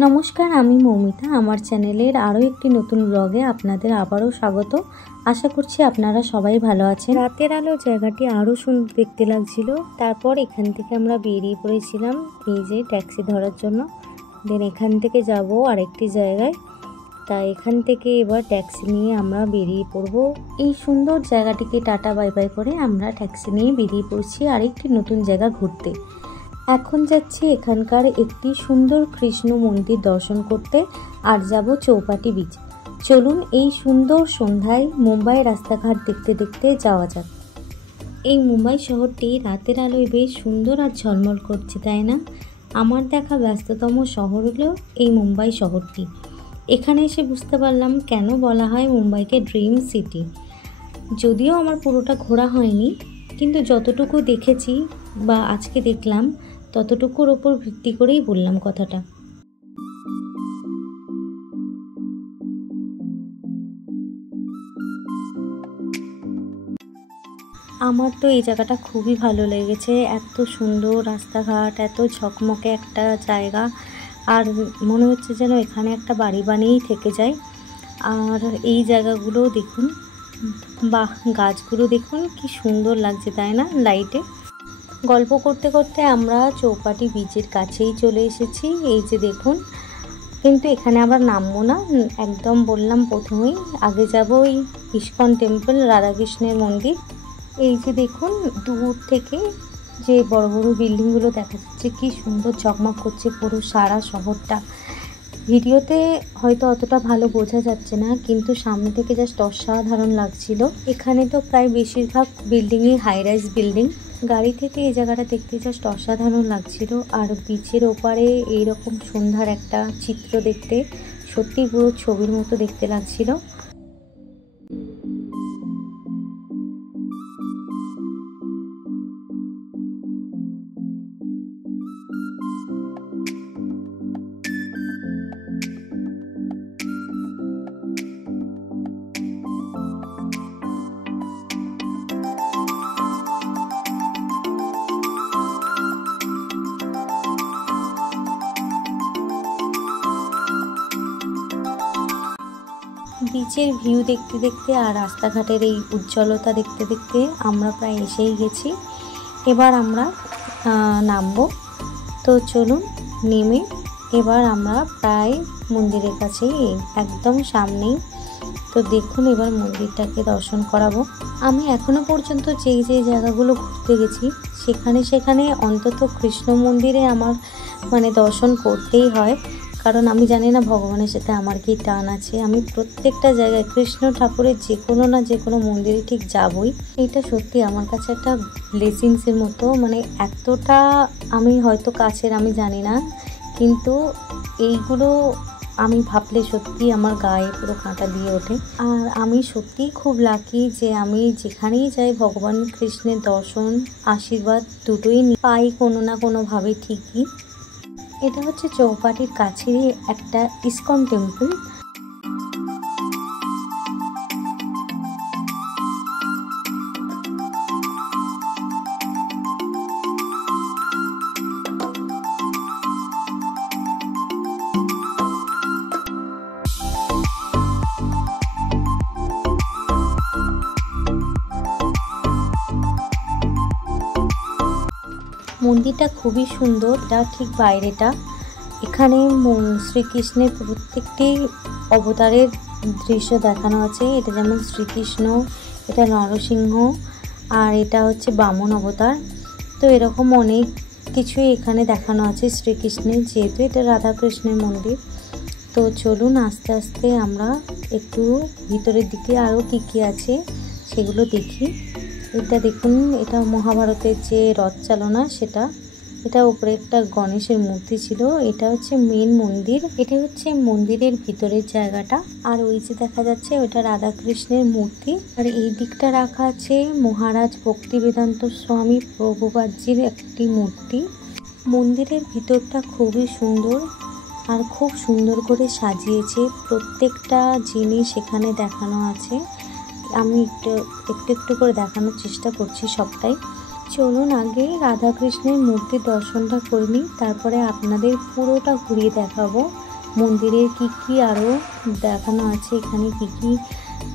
নমস্কার, আমি মৌমিতা। আমার চ্যানেলের আরও একটি নতুন ব্লগে আপনাদের আবারও স্বাগত। আশা করছি আপনারা সবাই ভালো আছেন। রাতের আলো জায়গাটি আরও সুন্দর দেখতে লাগছিল। তারপর এখান থেকে আমরা বেরিয়ে পড়েছিলাম এই যে ট্যাক্সি ধরার জন্য। দেন এখান থেকে যাব আরেকটি জায়গায়। তাই এখান থেকে এবার ট্যাক্সি নিয়ে আমরা বেরিয়ে পড়ব। এই সুন্দর জায়গাটিকে টাটা বাই বাই করে আমরা ট্যাক্সি নিয়ে বেরিয়ে পড়ছি আরেকটি নতুন জায়গা ঘুরতে। এখন যাচ্ছি এখানকার একটি সুন্দর কৃষ্ণ মন্দির দর্শন করতে আর যাব চৌপাটি বিচ। চলুন এই সুন্দর সন্ধ্যায় মুম্বাই রাস্তাঘাট দেখতে দেখতে যাওয়া যাক। এই মুম্বাই শহরটি রাতের আলোয় বেশ সুন্দর আর ঝলমল করছে, তাই না? আমার দেখা ব্যস্ততম শহর হলো এই মুম্বাই শহরটি। এখানে এসে বুঝতে পারলাম কেন বলা হয় মুম্বাইকে ড্রিম সিটি। যদিও আমার পুরোটা ঘোরা হয়নি, কিন্তু যতটুকু দেখেছি বা আজকে দেখলাম ততটুকুর ওপর ভিত্তি করেই বললাম কথাটা। আমার তো এই জায়গাটা খুবই ভালো লেগেছে। এত সুন্দর রাস্তাঘাট, এত ঝকমকে একটা জায়গা, আর মনে হচ্ছে যেন এখানে একটা বাড়ি বানিয়েই থেকে যায়। আর এই জায়গাগুলো দেখুন, বা গাছগুলো দেখুন কি সুন্দর লাগছে, তাই না? লাইটে গল্প করতে করতে আমরা চৌপাটি বিচের কাছেই চলে এসেছি। এই যে দেখুন, কিন্তু এখানে আবার নামবো না, একদম বললাম প্রথমেই আগে যাব ওই ইস্কন টেম্পল, রাধাকৃষ্ণের মন্দির। এই যে দেখুন দূর থেকে যে বড় বড় বিল্ডিংগুলো দেখা যাচ্ছে, কি সুন্দর ঝকমক করছে পুরো সারা শহরটা। ভিডিওতে হয়তো অতটা ভালো বোঝা যাচ্ছে না, কিন্তু সামনে থেকে জাস্ট অসাধারণ লাগছিল। এখানে তো প্রায় বেশিরভাগ বিল্ডিংই হাই রাইজ বিল্ডিং। গাড়ি থেকে এই জায়গাটা দেখতে জাস্ট অসাধারণ লাগছিল। আর বিচের ওপারে এইরকম সন্ধ্যার একটা চিত্র দেখতে সত্যি পুরো ছবির মতো দেখতে লাগছিল। বিচের ভিউ দেখতে দেখতে আর রাস্তাঘাটের এই উজ্জ্বলতা দেখতে দেখতে আমরা প্রায় এসেই গেছি। এবার আমরা নামবো। তো চলুন নেমে এবার আমরা প্রায় মন্দিরের কাছেই, একদম সামনেই। তো দেখুন এবার মন্দিরটাকে দর্শন করাবো। আমি এখনো পর্যন্ত যেই যেই জায়গাগুলো ঘুরতে গেছি সেখানে অন্তত কৃষ্ণ মন্দিরে আমার দর্শন করতেই হয়। কারণ আমি জানি না ভগবানের সাথে আমার কি টান আছে, আমি প্রত্যেকটা জায়গায় কৃষ্ণ ঠাকুরের যে কোনো না যে কোনো মন্দিরে ঠিক যাবই। এটা সত্যি আমার কাছে একটা ব্লেসিংসের মতো। এতটা আমি হয়তো কাছের আমি জানি না, কিন্তু এইগুলো আমি ভাবলে সত্যি আমার গায়ে পুরো কাঁটা দিয়ে ওঠে। আর আমি সত্যিই খুব লাকি যে আমি যেখানেই যাই ভগবান কৃষ্ণের দর্শন, আশীর্বাদ দুটোই পাই কোনো না কোনোভাবে ঠিকই। এটা হচ্ছে চৌপাটির কাছেরই একটা ইস্কন টেম্পল। মন্দিরটা খুবই সুন্দর। এটা ঠিক বাইরেটা, এখানে শ্রীকৃষ্ণের প্রত্যেকটি অবতারের দৃশ্য দেখানো আছে। এটা যেমন শ্রীকৃষ্ণ, এটা নরসিংহ, আর এটা হচ্ছে বামন অবতার। তো এরকম অনেক কিছুই এখানে দেখানো আছে শ্রীকৃষ্ণের, যেহেতু এটা রাধাকৃষ্ণের মন্দির। তো চলুন আস্তে আস্তে আমরা একটু ভিতরের দিকে আরও কী আছে সেগুলো দেখি। এটা দেখুন, এটা মহাভারতের যে রথ চালনা সেটা। এটা উপরে একটা গণেশের মূর্তি ছিল। এটা হচ্ছে মেন মন্দির, এটা হচ্ছে মন্দিরের ভিতরের জায়গাটা। আর ওই যে দেখা যাচ্ছে ওটা রাধাকৃষ্ণের মূর্তি। আর এই দিকটা রাখা আছে মহারাজ ভক্তিবেদান্ত স্বামী প্রভুপাদজির একটি মূর্তি। মন্দিরের ভিতরটা খুবই সুন্দর আর খুব সুন্দর করে সাজিয়েছে। প্রত্যেকটা জিনিস এখানে দেখানো আছে। আমি একটু করে দেখানোর চেষ্টা করছি সবটাই। চলুন আগে রাধাকৃষ্ণের মূর্তির দর্শনটা করে নিই, তারপরে আপনাদের পুরোটা ঘুরিয়ে দেখাবো। মন্দিরের কি আরও দেখানো আছে, এখানে কি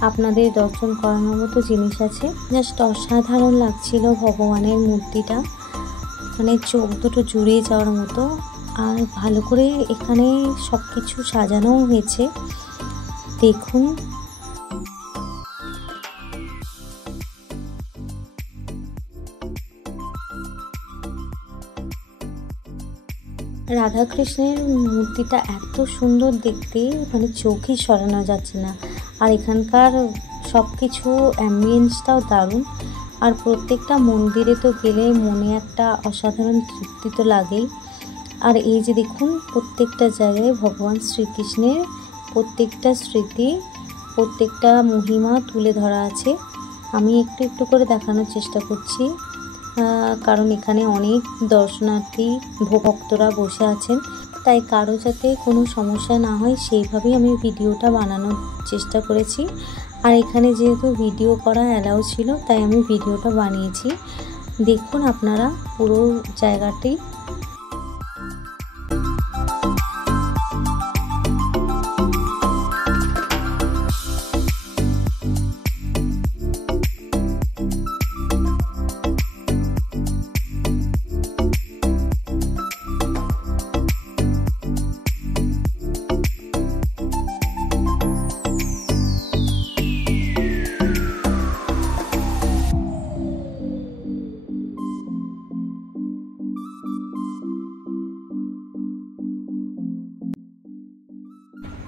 আপনাদের দর্শন করানোর মতো জিনিস আছে। জাস্ট অসাধারণ লাগছিল ভগবানের মূর্তিটা, মানে চোখ দুটো জুড়িয়ে যাওয়ার মতো। আর ভালো করে এখানে সব কিছু সাজানোও হয়েছে, দেখুন। রাধাকৃষ্ণের মূর্তিটা এত সুন্দর দেখতে, মানে চোখই সরানো যাচ্ছে না। আর এখানকার সব কিছু অ্যাম্বিয়েন্সটাও দারুণ। আর প্রত্যেকটা মন্দিরে তো গেলে মনে একটা অসাধারণ তৃপ্তি তো লাগেই। আর এই যে দেখুন, প্রত্যেকটা জায়গায় ভগবান শ্রীকৃষ্ণের প্রত্যেকটা স্মৃতি, প্রত্যেকটা মহিমা তুলে ধরা আছে। আমি একটু একটু করে দেখানোর চেষ্টা করছি, কারণ এখানে অনেক দর্শনার্থী ভক্তরা বসে আছেন, তাই কারো যাতে কোনো সমস্যা না হয় সেইভাবেই আমি ভিডিওটা বানানোর চেষ্টা করেছি। আর এখানে যেহেতু ভিডিও করা অ্যালাউ ছিল, তাই আমি ভিডিওটা বানিয়েছি। দেখুন আপনারা পুরো জায়গাটি।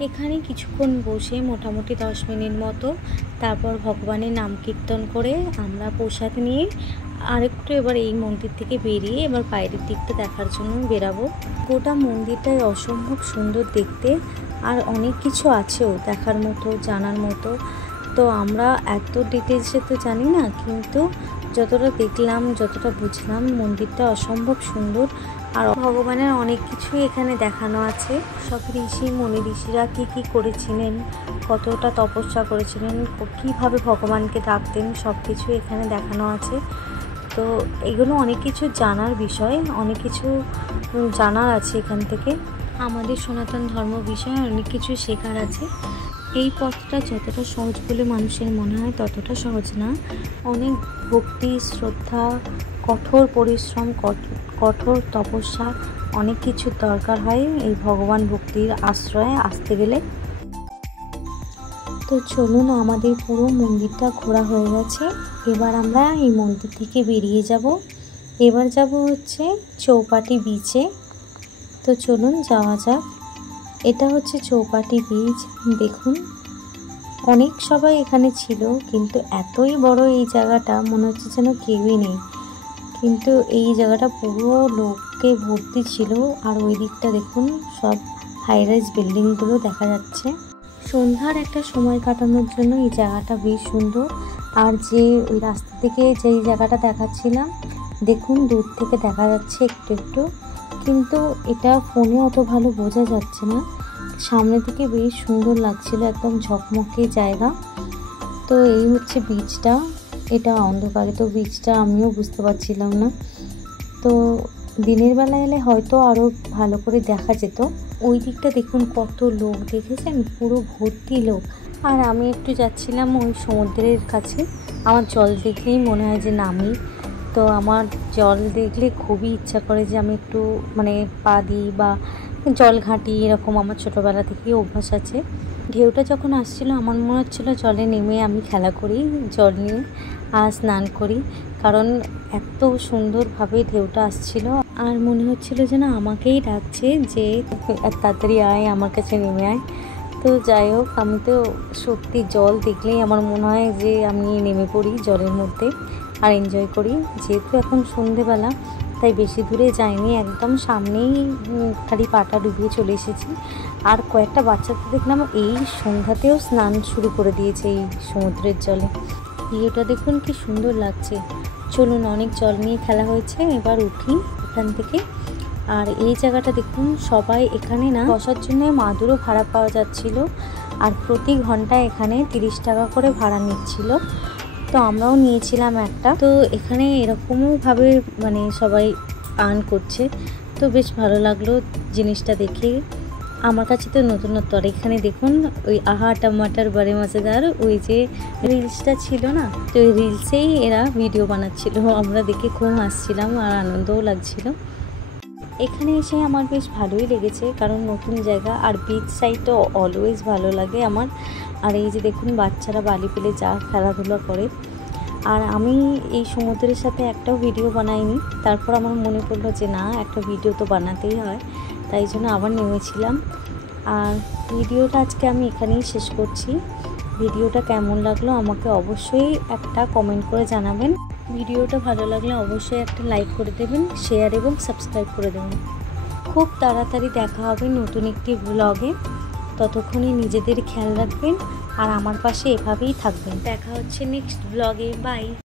এখানে কিছুক্ষণ বসে মোটামুটি 10 মিনিট মতো, তারপর ভগবানের নাম কীর্তন করে আমরা প্রসাদ নিয়ে আরেকটু এবার এই মন্দির থেকে বেরিয়ে এবার বাইরের দিকটা দেখার জন্য বেরাবো। গোটা মন্দিরটাই অসম্ভব সুন্দর দেখতে, আর অনেক কিছু আছেও দেখার মতো, জানার মতো। তো আমরা এত ডিটেলসে তো জানি না, কিন্তু যতটা দেখলাম, যতটা বুঝলাম, মন্দিরটা অসম্ভব সুন্দর। আর ভগবানের অনেক কিছুই এখানে দেখানো আছে। সব ঋষি মুনি ঋষিরা কী করেছিলেন, কতটা তপস্যা করেছিলেন, কীভাবে ভগবানকে ডাকতেন, সব কিছু এখানে দেখানো আছে। তো এগুলো অনেক কিছু জানার বিষয়, অনেক কিছু জানার আছে এখান থেকে। আমাদের সনাতন ধর্ম বিষয়ে অনেক কিছু শেখার আছে। এই পথটা যতটা সহজ বলে মানুষের মনে হয়, ততটা সহজ না। অনেক ভক্তি, শ্রদ্ধা, কঠোর পরিশ্রম, কঠোর তপস্যা, অনেক কিছুর দরকার হয় এই ভগবান ভক্তির আশ্রয়ে আসতে গেলে। তো চলুন, আমাদের পুরো মন্দিরটা ঘোরা হয়ে গেছে। এবার আমরা এই মন্দির থেকে বেরিয়ে যাব। এবার যাব হচ্ছে চৌপাটি বিচে। তো চলুন যাওয়া যাক। এটা হচ্ছে চৌপাটি বিচ। দেখুন, অনেক সবাই এখানে ছিল, কিন্তু এতই বড় এই জায়গাটা, মনে হচ্ছে যেন কেউই নেই। কিন্তু এই জায়গাটা পুরো লোককে ভর্তি ছিল। আর ওই দিকটা দেখুন, সব হাইরাইজ বিল্ডিংগুলো দেখা যাচ্ছে। সন্ধ্যার একটা সময় কাটানোর জন্য এই জায়গাটা বেশ সুন্দর। আর যে ওই রাস্তা থেকে যেই জায়গাটা দেখাচ্ছিলাম, দেখুন দূর থেকে দেখা যাচ্ছে একটু একটু, কিন্তু এটা ফোনে অত ভালো বোঝা যাচ্ছে না। সামনে থেকে বেশ সুন্দর লাগছিল, একদম ঝকমকে জায়গা। তো এই হচ্ছে বিচটা। এটা অন্ধকারে তো বিচটা আমিও বুঝতে পারছিলাম না। তো দিনের বেলা এলে হয়তো আরও ভালো করে দেখা যেত। ওই দিকটা দেখুন কত লোক, দেখেছেন, পুরো ভর্তি লোক। আর আমি একটু যাচ্ছিলাম ওই সমুদ্রের কাছে। আমার জল দেখলেই মনে হয় যে নামি। তো আমার জল দেখলে খুবই ইচ্ছা করে যে আমি একটু মানে পা দিই বা জল ঘাঁটি, এরকম আমার ছোটোবেলা থেকেই অভ্যাস আছে। ঢেউটা যখন আসছিল আমার মনে হচ্ছিলো জলে নেমে আমি খেলা করি জল নিয়ে আর স্নান করি, কারণ এত সুন্দরভাবে ঢেউটা আসছিল। আর মনে হচ্ছিল যেন আমাকেই ডাকছে যে তাড়াতাড়ি আয়, আমার কাছে নেমে আয়। তো যাই হোক, আমি তো সত্যি জল দেখলেই আমার মনে হয় যে আমি নেমে পড়ি জলের মধ্যে আর এনজয় করি। যেহেতু এখন সন্ধেবেলা, তাই বেশি দূরে যাইনি, একদম সামনেই খালি পাটা ডুবিয়ে চলে এসেছি। আর কয়েকটা বাচ্চাদের দেখলাম এই সন্ধ্যাতেও স্নান শুরু করে দিয়েছে এই সমুদ্রের জলে। ভিউটা দেখুন কি সুন্দর লাগছে। চলুন, অনেক জল নিয়ে খেলা হয়েছে, এবার উঠি এখান থেকে। আর এই জায়গাটা দেখুন, সবাই এখানে না বসার জন্য মাদুরও ভাড়া পাওয়া যাচ্ছিল। আর প্রতি ঘন্টায় এখানে 30 টাকা করে ভাড়া নিচ্ছিল। তো আমরাও নিয়েছিলাম একটা। তো এখানে এরকমও ভাবে মানে সবাই আর্ন করছে, তো বেশ ভালো লাগলো জিনিসটা দেখে। আমার কাছে তো নতুনত্ব। আর এখানে দেখুন ওই আহা টমাটার বারে মজাদার ওই যে রিলসটা ছিল না, তো ওই রিলসেই এরা ভিডিও বানাচ্ছিল, আমরা দেখে খুব হাসছিলাম আর আনন্দও লাগছিল। এখানে এসে আমার বেশ ভালোই লেগেছে, কারণ নতুন জায়গা আর বিচ সাইডটা অলওয়েজ ভালো লাগে আমার। আর এই যে দেখুন বাচ্চারা বালি পেলে যা খেলাধুলা করে। আর আমি এই সমুদ্রের সাথে একটাও ভিডিও বানাইনি, তারপর আমার মনে পড়লো যে না, একটা ভিডিও তো বানাতেই হয়, তাই জন্য আবার নেমেছিলাম। আর ভিডিওটা আজকে আমি এখানেই শেষ করছি। ভিডিওটা কেমন লাগলো আমাকে অবশ্যই একটা কমেন্ট করে জানাবেন। ভিডিওটা ভালো লাগলে অবশ্যই একটা লাইক করে দেবেন, শেয়ার এবং সাবস্ক্রাইব করে দেবেন। খুব তাড়াতাড়ি দেখা হবে নতুন একটি ব্লগে। ততক্ষণে নিজেদের খেয়াল রাখবেন আর আমার পাশে এভাবেই থাকবেন। দেখা হচ্ছে নেক্সট ব্লগে। বাই।